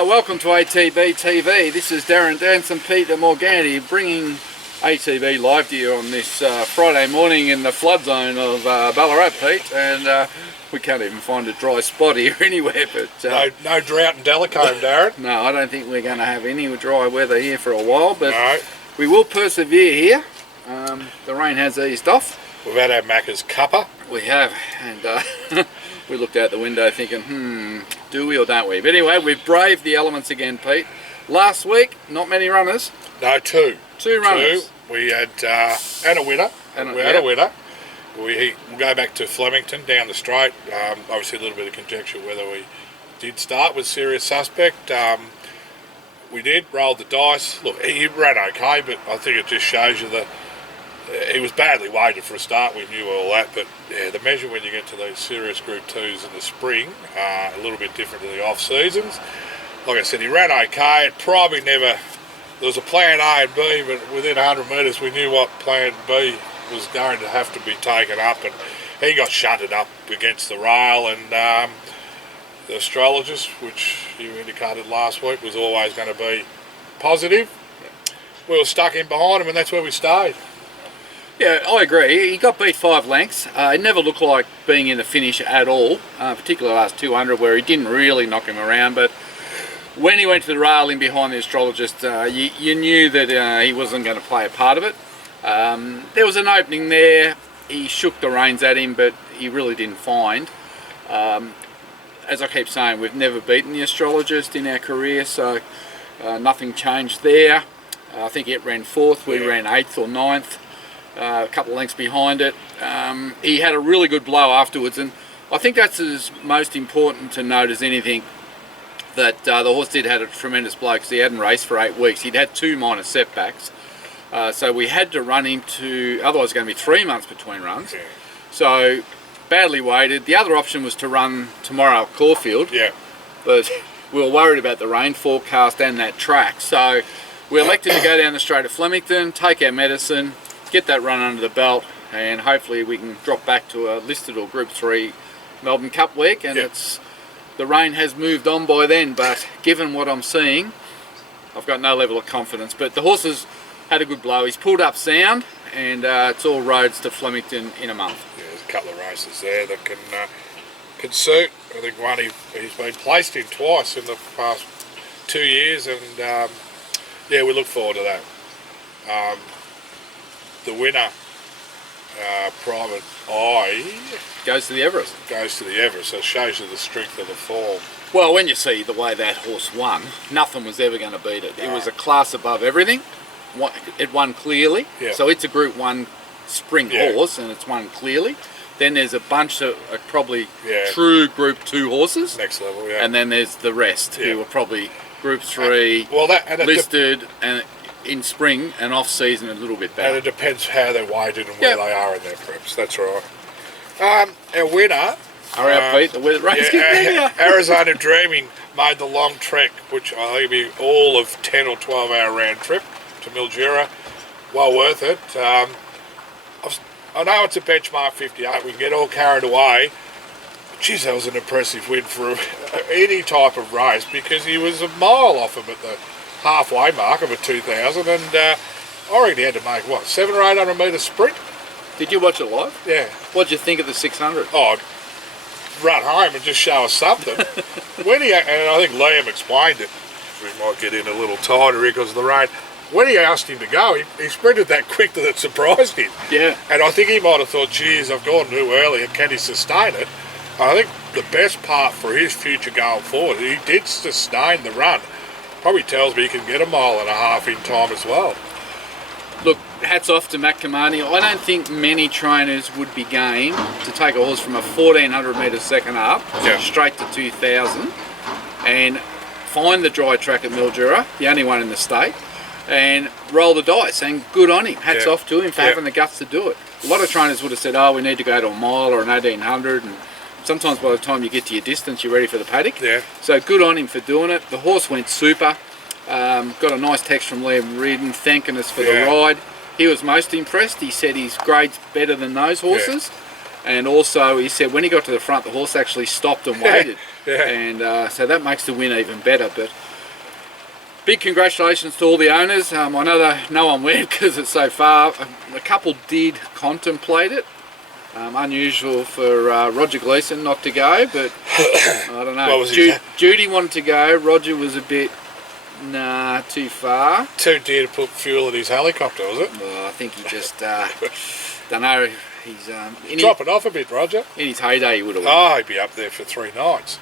Welcome to ATB TV. This is Darren Danson, Peter Morganti, bringing ATB live to you on this Friday morning in the flood zone of Ballarat, Pete, and we can't even find a dry spot here anywhere. But no drought in Delacombe, Darren. No, I don't think we're going to have any dry weather here for a while, but no. We will persevere here. The rain has eased off. We've had our Macca's cuppa. We have, and we looked out the window thinking, do we or don't we? But anyway, we've braved the elements again, Pete. Last week, not many runners. No, two. Two runners. We had and a winner. We had a winner. We'll go back to Flemington down the straight. Obviously, a little bit of conjecture whether we did start with serious suspect. We did roll the dice. Look, he ran okay, but I think it just shows you that he was badly weighted for a start. We knew all that, but yeah, the measure when you get to those serious Group 2s in the spring, a little bit different to the off seasons. Like I said, he ran okay. It probably never. There was a plan A and B, but within 100 metres, we knew what plan B was going to have to be taken up, and he got shunted up against the rail. And the astrologist, which you indicated last week, was always going to be positive. We were stuck in behind him, and that's where we stayed. Yeah, I agree. He got beat 5 lengths. It never looked like being in the finish at all, particularly last 200 where he didn't really knock him around. But when he went to the rail in behind the astrologist, you knew that he wasn't going to play a part of it. There was an opening there. He shook the reins at him, but he really didn't find. As I keep saying, we've never beaten the astrologist in our career, so nothing changed there. I think it ran 4th. We ran 8th or 9th. A couple of lengths behind it. He had a really good blow afterwards, and I think that's as most important to note as anything, that the horse did have a tremendous blow because he hadn't raced for 8 weeks. He'd had 2 minor setbacks, so we had to run him to, otherwise it's going to be 3 months between runs. So badly weighted. The other option was to run tomorrow at Caulfield, but we were worried about the rain forecast and that track, so we elected to go down the straight of Flemington, take our medicine, get that run under the belt, and hopefully we can drop back to a listed or Group 3 Melbourne Cup week. And the rain has moved on by then, but given what I'm seeing, I've got no level of confidence. But the horse has had a good blow. He's pulled up sound, and it's all roads to Flemington in a month. Yeah, there's a couple of races there that can suit. I think one he's been placed in twice in the past 2 years, and yeah, we look forward to that. The winner, Private Eye, goes to the Everest. So it shows you the strength of the form. Well, when you see the way that horse won, nothing was ever going to beat it. It was a class above everything. It won clearly. So it's a Group 1 spring horse, and it's won clearly. Then there's a bunch of probably true Group 2 horses. Next level, And then there's the rest, who were probably Group 3 listed and in spring and off season a little bit better. And it depends how they're weighted and where they are in their preps. That's right. Our winner, Pete, the race Arizona Dreaming, made the long trek, which I think will be all of 10 or 12 hour round trip to Mildura. Well worth it. I know it's a benchmark 58. We can get all carried away. Geez, that was an impressive win for any type of race, because he was a mile off him at the halfway mark of a 2000, and I reckon he had to make, 700 or 800 metre sprint. Did you watch it live? Yeah. What did you think of the 600? Oh, run home and just show us something. And I think Liam explained it. We might get in a little tighter here because of the rain. When he asked him to go, he sprinted that quick that it surprised him. Yeah. And I think he might have thought, geez, I've gone too early, and can he sustain it? I think the best part for his future going forward, he did sustain the run. Probably tells me he can get a mile and a half in time as well. Look, hats off to Matt Kamani. I don't think many trainers would be game to take a horse from a 1400 metre second up straight to 2000 and find the dry track at Mildura, the only one in the state, and roll the dice. And good on him. Hats off to him for having the guts to do it. A lot of trainers would have said, oh, we need to go to a mile or an 1800, and sometimes by the time you get to your distance, you're ready for the paddock. So good on him for doing it. The horse went super. Got a nice text from Liam Reardon thanking us for the ride. He was most impressed. He said his grade's better than those horses. And also he said when he got to the front, the horse actually stopped and waited. And so that makes the win even better. But big congratulations to all the owners. I know that no one went because it's so far. A couple did contemplate it. Unusual for Roger Gleason not to go, but I don't know. Judy wanted to go. Roger was a bit, nah, too far. Too dear to put fuel in his helicopter, was it? Well, I think he just, don't know. He's drop it off a bit, Roger. In his heyday, he would have. Oh, he'd be up there for 3 nights.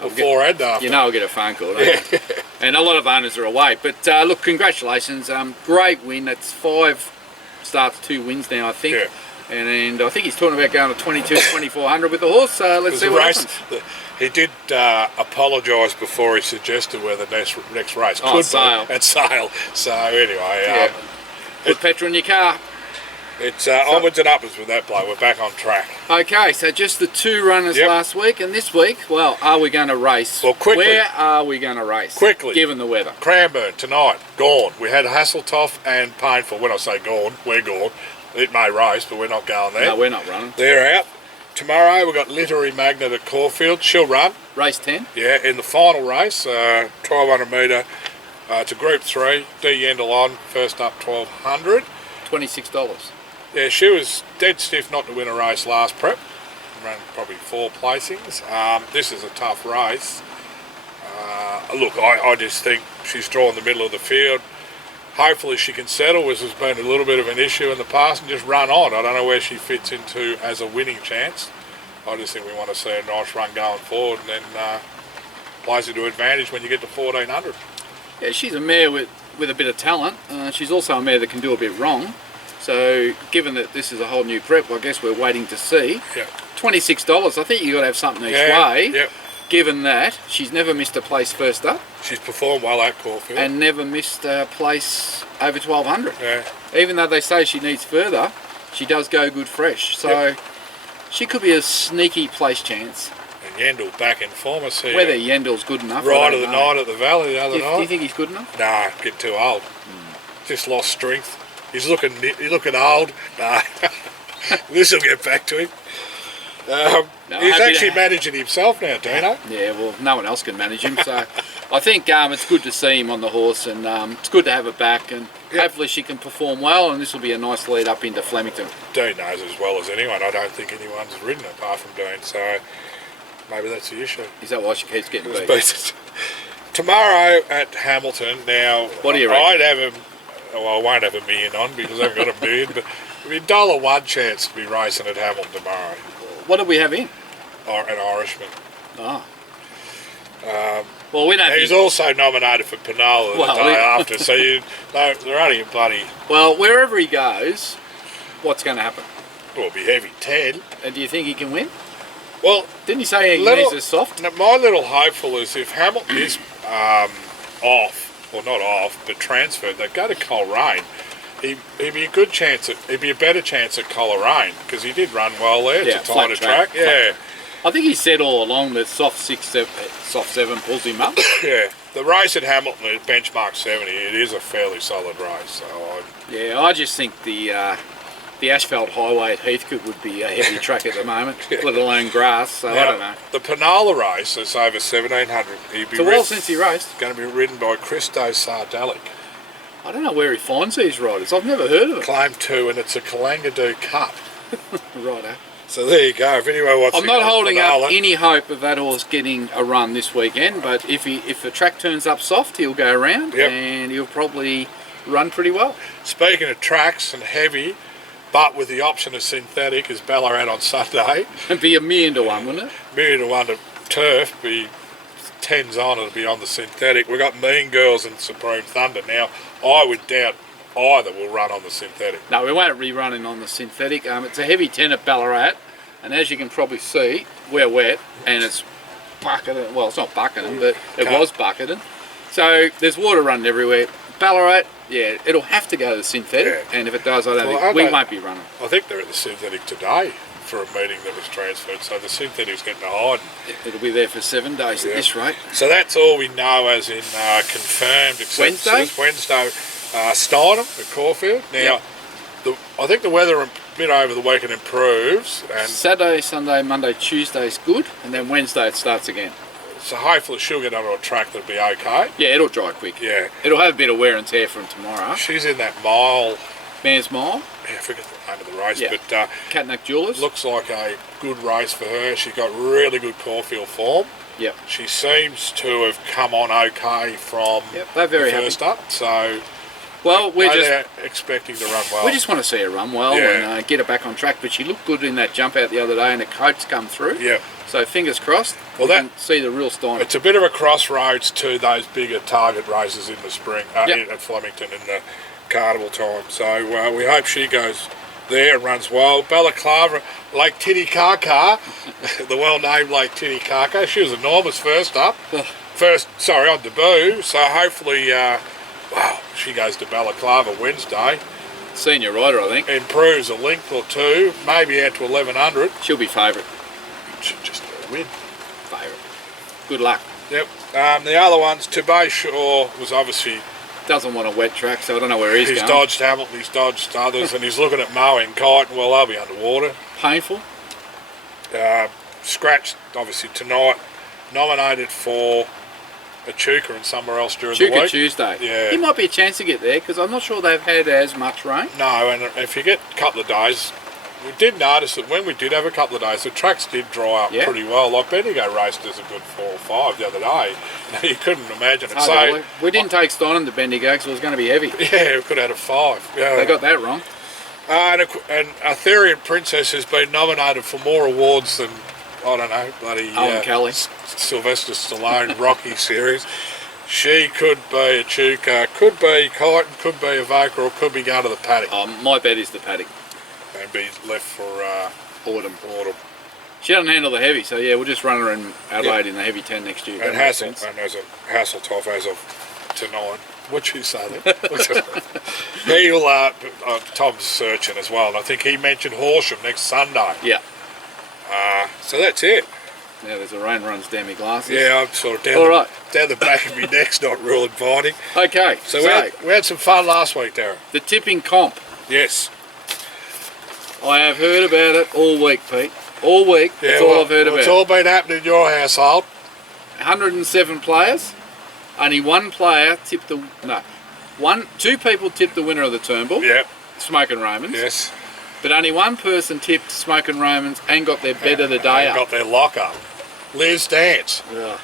Before and after. You know, I'll get a phone call. Don't you? And a lot of owners are away. But look, congratulations. Great win. That's 5 starts, 2 wins now, I think. Yeah. And I think he's talking about going to 22,400 with the horse. So let's see what happens. He did apologise before he suggested where the next race could Sale. be at Sale. So anyway, put petrol in your car. It's onwards and upwards with that bloke. We're back on track. Okay, so just the 2 runners last week, and this week, well, are we going to race? Well, quickly. Where are we going to race? Quickly. Given the weather. Cranbourne tonight, gone. We had Hasseltoff and Painful. When I say gone, we're gone. It may race, but we're not going there. No, we're not running. They're out. Tomorrow we've got Literary Magnet at Caulfield. She'll run. Race 10? Yeah, in the final race, 1200 metre. It's a Group 3. D. Yendel on, first up 1200. $26. Yeah, she was dead stiff not to win a race last prep. Ran probably 4 placings. This is a tough race. Look, I just think she's drawn the middle of the field. Hopefully she can settle, which has been a little bit of an issue in the past, and just run on. I don't know where she fits into as a winning chance. I just think we want to see a nice run going forward, and then plays her to advantage when you get to 1400. Yeah, she's a mare with a bit of talent. She's also a mare that can do a bit wrong. So, given that this is a whole new prep, I guess we're waiting to see. Yeah. $26. I think you've got to have something each way. Yep. Given that she's never missed a place first up. She's performed well at Caulfield. And never missed a place over 1200. Yeah. Even though they say she needs further, she does go good fresh. So she could be a sneaky place chance. And Yendel back in form. I see. Whether Yendel's good enough. Right of the night at the Valley the other night. Do you think he's good enough? Nah, getting too old. Just lost strength. He's looking old. Nah. This will get back to him. He's actually managing himself now, Dino. Yeah, well, no one else can manage him. So I think it's good to see him on the horse, and it's good to have her back, and hopefully she can perform well, and this will be a nice lead up into Flemington. Dean knows as well as anyone. I don't think anyone's ridden it apart from Dean, so maybe that's the issue. Is that why she keeps getting beat? Tomorrow at Hamilton. Now, what do you reckon? I'd have him. Well, I won't have $1 million on because I haven't got $1 million, but it'd be $1 chance to be racing at Hamilton tomorrow. What do we have in? An Irishman. Oh. Well, we don't. He's also nominated for Panola the day after, so they're only a bloody. Well, wherever he goes, what's going to happen? Well, it'll be heavy 10. And do you think he can win? Well, didn't you say he needs a soft? My little hopeful is if Hamilton is off. Well, not off, but transferred. They'd go to Coleraine. He'd be a good chance. He'd be a better chance at Coleraine because he did run well there. It's a tighter track. Yeah. I think he said all along that soft 7 pulls him up. Yeah. The race at Hamilton at benchmark 70. It is a fairly solid race. So I just think the asphalt highway at Heathcote would be a heavy track at the moment, let alone grass. So now, I don't know. The Panola race is over 1700. It's a while since he raced. Going to be ridden by Christo Sardalic. I don't know where he finds these riders. I've never heard of it. Claim 2, and it's a Kalangadoo Cup. Righto. So there you go. If anyone wants, I'm not holding up any hope of that horse getting a run this weekend. But if the track turns up soft, he'll go around and he'll probably run pretty well. Speaking of tracks and heavy, but with the option of synthetic, is Ballarat on Sunday. It'd be $1 million to 1, wouldn't it? $1 million to 1 to turf. Be 10s on. It'll be on the synthetic. We've got Mean Girls and Supreme Thunder now. I would doubt either will run on the synthetic. No, we won't be running on the synthetic. It's a heavy 10 at Ballarat, and as you can probably see, we're wet, and it's bucketing. Well, it's not bucketing, but it was bucketing. So there's water running everywhere. Ballarat, it'll have to go to the synthetic, and if it does, I don't think we won't be running. I think they're at the synthetic today for a meeting that was transferred, so the synthetic's getting to hide. It'll be there for 7 days at this rate. So that's all we know as in confirmed. Wednesday, Steinem at Caulfield. Now, I think the weather a bit over the weekend improves. And Saturday, Sunday, Monday, Tuesday is good, and then Wednesday it starts again. So hopefully she'll get onto a track that'll be okay. Yeah, it'll dry quick. Yeah. It'll have a bit of wear and tear from tomorrow. She's in that mile. Mares Mile. Yeah, I forget the name of the race, Yeah. but Catnack Jewelers. looks like a good race for her. She got really good Caulfield form. Yep. She seems to have come on okay from They're very the first up. So well, they're expecting to run well. we just want to see her run well Yeah. and get her back on track. But she looked good in that jump out the other day, and the coats come through. Yeah. So fingers crossed. Well, we can see the real Steiner. It's a bit of a crossroads to those bigger target races in the spring at Flemington in the carnival time. So we hope she goes there and runs well. Balaclava, Lake Titicaca, the well-named Lake Titicaca. She was enormous first up. On debut. So hopefully, she goes to Balaclava Wednesday. Senior rider, I think. Improves a length or two, maybe out to 1100. She'll be favourite. Should just win. Favourite. Good luck. Yep. The other ones, Tibet Shaw was obviously... Doesn't want a wet track, so I don't know where he's going. He's dodged Hamilton, he's dodged others, and he's looking at mowing Kyte. Well, they'll be underwater. Painful. Scratched, obviously, tonight. Nominated for Echuca and somewhere else during the Chuka week. Tuesday. Yeah. He might be a chance to get there, because I'm not sure they've had as much rain. No, and if you get a couple of days, we did notice that when we did have a couple of days, the tracks did dry up pretty well. Like Bendigo raced as a good 4 or 5 the other day. You couldn't imagine it. So we didn't take Steinem to Bendigo because it was going to be heavy. Yeah, we could have had a 5. Yeah. They got that wrong. And Arthurian Princess has been nominated for more awards than, I don't know, bloody Owen Kelly. Sylvester Stallone Rocky series. She could be a Echuca, could be Kyte, could be Evoker, or could be going to the paddock. My bet is the paddock. And be left for Autumn. Autumn. She doesn't handle the heavy, so yeah, we'll just run her in Adelaide in the heavy 10 next year. And as a Hasseltoff as of tonight. What'd you say then? He'll, Tom's searching as well, and I think he mentioned Horsham next Sunday. Yeah. So that's it. Yeah, there's a rain runs down my glasses. Yeah, I'm sort of down the back of my neck's not real inviting. Okay, so we had some fun last week, Darren. The tipping comp. Yes. I have heard about it all week, Pete. All week. Yeah, that's all I've heard about. It's all been happening in your household. 107 players. Only one player tipped the... No. 2 people tipped the winner of the Turnbull. Yep. Smoke and Romans. Yes. But only one person tipped Smoke and Romans and got their bet of the day up. Got their lock up. Liz Dance. Yeah.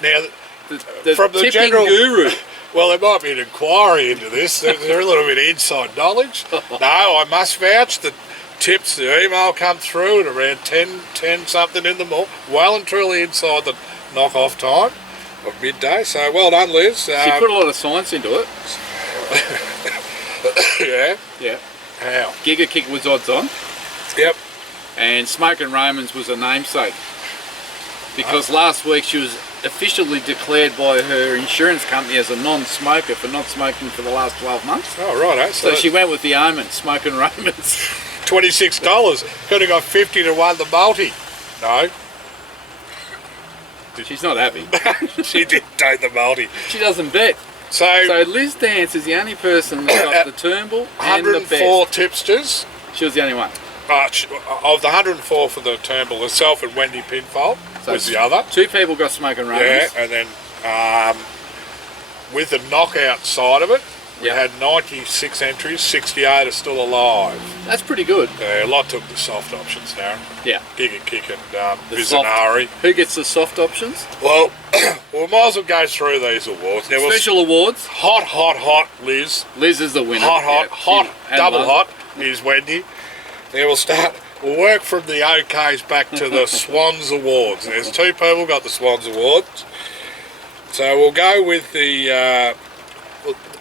Now, the from the tipping general guru. Well, there might be an inquiry into this. There's a little bit of inside knowledge. No, I must vouch that tips, the email come through at around 10 something in the morning, well and truly inside the knock-off time of midday. So well done, Liz. She put a lot of science into it. Yeah. Yeah. How? Giga Kick was odds on. Yep. And Smoke and Romans was a namesake. Because last week she was officially declared by her insurance company as a non-smoker for not smoking for the last 12 months. Oh, right. So she went with the omen, Smoke and Romans. $26. Could have got 50 to 1 the multi. No. She's not happy. She didn't take the multi. She doesn't bet. So Liz Dance is the only person that got the Turnbull and the best. 104 tipsters. She was the only one. Of the 104 for the Turnbull, herself and Wendy Pinfold was the other. 2 people got Smoke and Romans. Yeah, and then with the knockout side of it, we had 96 entries, 68 are still alive. That's pretty good. A lot took the soft options, Darren. Yeah. Giga Kick and Vizanari. Who gets the soft options? Well, we might as well go through these awards. Now, special awards. Hot, Liz. Liz is the winner. Hot, double hot is Wendy. Now we'll work from the OKs back to the Swans Awards. There's 2 people got the Swans Awards. So we'll go with the,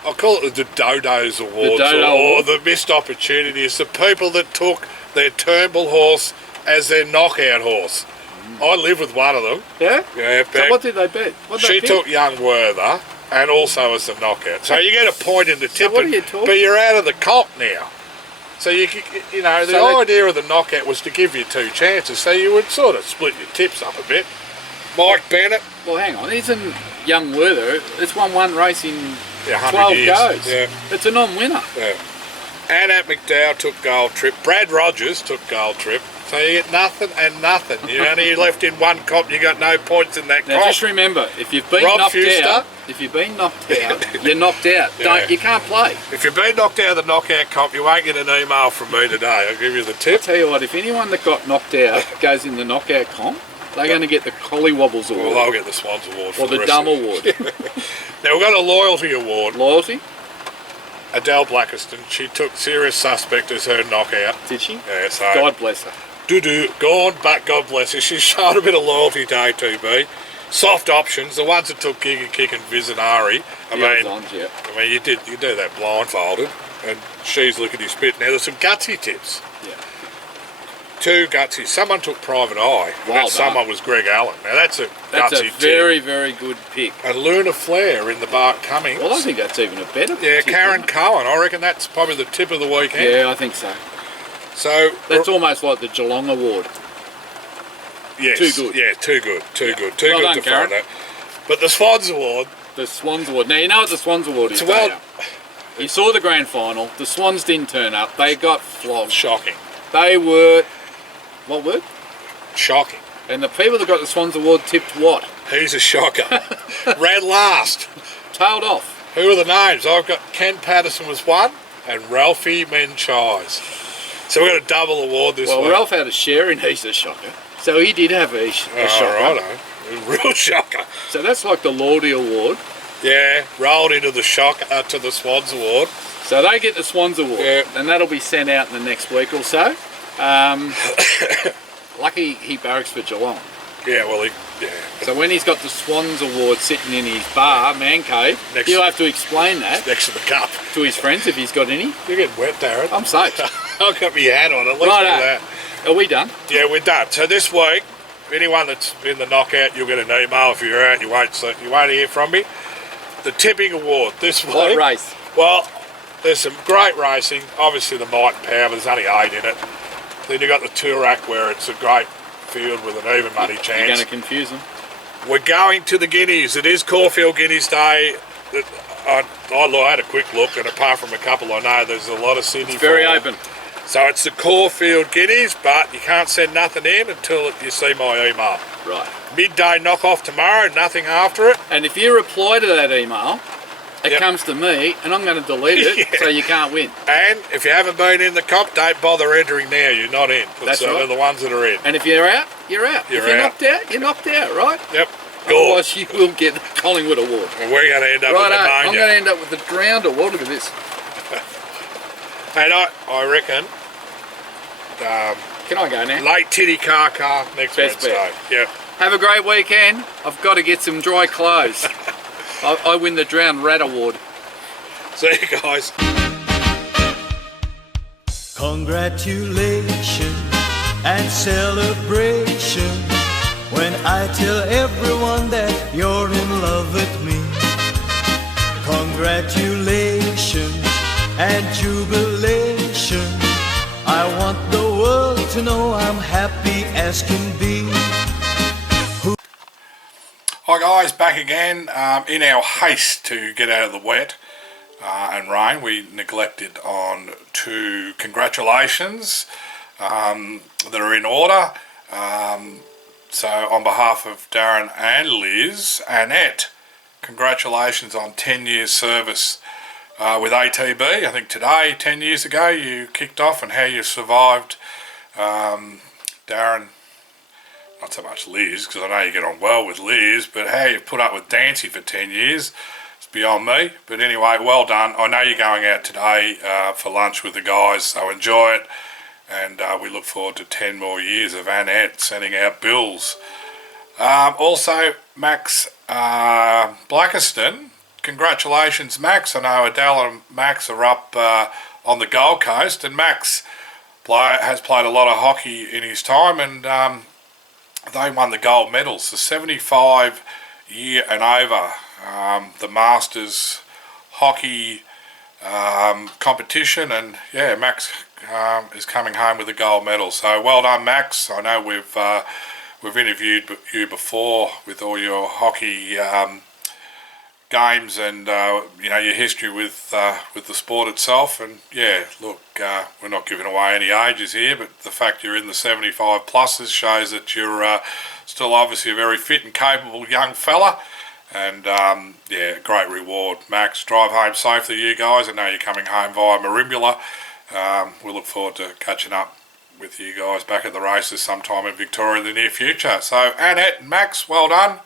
I'll call it the Dodos Awards, or the missed opportunities. The people that took their Turnbull horse as their knockout horse. I live with one of them. Yeah? Yeah. So what did they bet? She took Young Werther and also as the knockout. So you get a point in the tipping, what are you talking? but you're out of the comp now. So the idea of the knockout was to give you 2 chances, so you would sort of split your tips up a bit. Mike Bennett. Well, hang on, isn't Young Werther? It's won 1 race in 12 years. goes. Yeah. It's a non-winner. Yeah. Anna McDowell took gold trip. Brad Rogers took gold trip. So you get nothing and nothing. You only left in one comp. You got no points in that now comp. just remember, if you've been knocked out, you're knocked out. Yeah. You can't play. If you've been knocked out of the knockout comp, you won't get an email from me today. I'll give you the tip. I'll tell you what, if anyone that got knocked out goes in the knockout comp, they're going to get the Collie Wobbles Award. Well, they'll get the Swans Award. Or the Dumb Award. Now, we've got a Loyalty Award. Loyalty? Adele Blackiston, she took Serious Suspect as her knockout. Did she? Yeah, so... God bless her. Gone, but God bless her. She's shown a bit of loyalty to ATB. Soft options, the ones that took Giga Kick and Visionary. I mean, you do that blindfolded, and she's looking at his spit. Now, there's some gutsy tips. Yeah. Two gutsy. Someone took Private Eye. Well that someone was Greg Allen. Now, that's a gutsy tip. Very, very good pick. And Luna Flair in the Bart Cummings. Well, I think that's even a better Yeah, tip, Karen Cohen. I reckon that's probably the tip of the weekend. Yeah, I think so. So that's almost like the Geelong Award. Yes. Too good. Yeah, too good. Too good Well to done, find that. But the Swans Award. The Swans Award. Now, you know what the Swans Award is, you saw the grand final. The Swans didn't turn up. They got flogged. Shocking. They were... What word? Shocking. And the people that got the Swans Award tipped what? He's a shocker. Ran last. Tailed off. Who are the names? I've got Ken Patterson was one, and Ralphie Menchise. So we've got a double award this week. Well, Ralph had a share in He's a Shocker. So he did have a shocker. Righto. A real shocker. So that's like the Lordy Award. Yeah, rolled into the to the Swans Award. So they get the Swans Award, yeah. And that'll be sent out in the next week or so. Lucky he barracks for Geelong. Yeah, well, So when he's got the Swans Award sitting in his bar, man cave, he'll have to explain that. Next to the cup. To his friends, if he's got any. You're getting wet, Darren. I'm safe. I've got my hat on, at least Righto. that. Are we done? Yeah, we're done. So this week, anyone that's in the knockout, you'll get an email. If you're out, you won't hear from me. The tipping award this week. What race? Well, there's some great racing. Obviously the Might and Power, there's only 8 in it. Then you've got the Toorak where it's a great field with an even money chance. You're going to confuse them. We're going to the Guineas. It is Caulfield Guineas Day. I had a quick look, and apart from a couple I know, there's a lot of Sydney. It's very open. So it's the Caulfield Guineas, but you can't send nothing in until you see my email. Right. Midday knock-off tomorrow, nothing after it. And if you reply to that email, it comes to me, and I'm going to delete it, so you can't win. And if you haven't been in the comp, don't bother entering now. You're not in. That's right. They're the ones that are in. And if you're out, you're out. If you're knocked out, you're knocked out, right? Yep. Otherwise, you will get the Collingwood Award. And we're going to end up with the Ammonia. I'm going to end up with the Drowned Award. Look at this. And I reckon... Can I go now? Late Titty Car next Wednesday. Yep. Have a great weekend. I've got to get some dry clothes. I win the Drowned Rat Award. See you guys. Congratulations and celebration when I tell everyone that you're in love with me. Congratulations and jubilation. I want the world to know I'm happy as can be. Hi guys, back again. In our haste to get out of the wet and rain, we neglected on 2 congratulations that are in order. So on behalf of Darren and Liz, Annette, congratulations on 10 years service with ATB. I think today, 10 years ago, you kicked off, and how you survived. Darren, not so much Liz, because I know you get on well with Liz, but how you put up with Dancy for 10 years, it's beyond me. But anyway, well done. I know you're going out today for lunch with the guys, so enjoy it. And we look forward to 10 more years of Annette sending out bills. Also, Max Blackiston, congratulations, Max. I know Adele and Max are up on the Gold Coast, and Max has played a lot of hockey in his time, and they won the gold medals, the 75 year and over, the Masters hockey competition, and yeah, Max is coming home with a gold medal. So well done, Max. I know we've interviewed you before with all your hockey games and you know, your history with the sport itself. And yeah, look, we're not giving away any ages here, but the fact you're in the 75 pluses shows that you're still obviously a very fit and capable young fella. And yeah, great reward, Max. Drive home safely, you guys. I know you're coming home via Merimbula. We look forward to catching up with you guys back at the races sometime in Victoria in the near future. So Annette and Max, well done.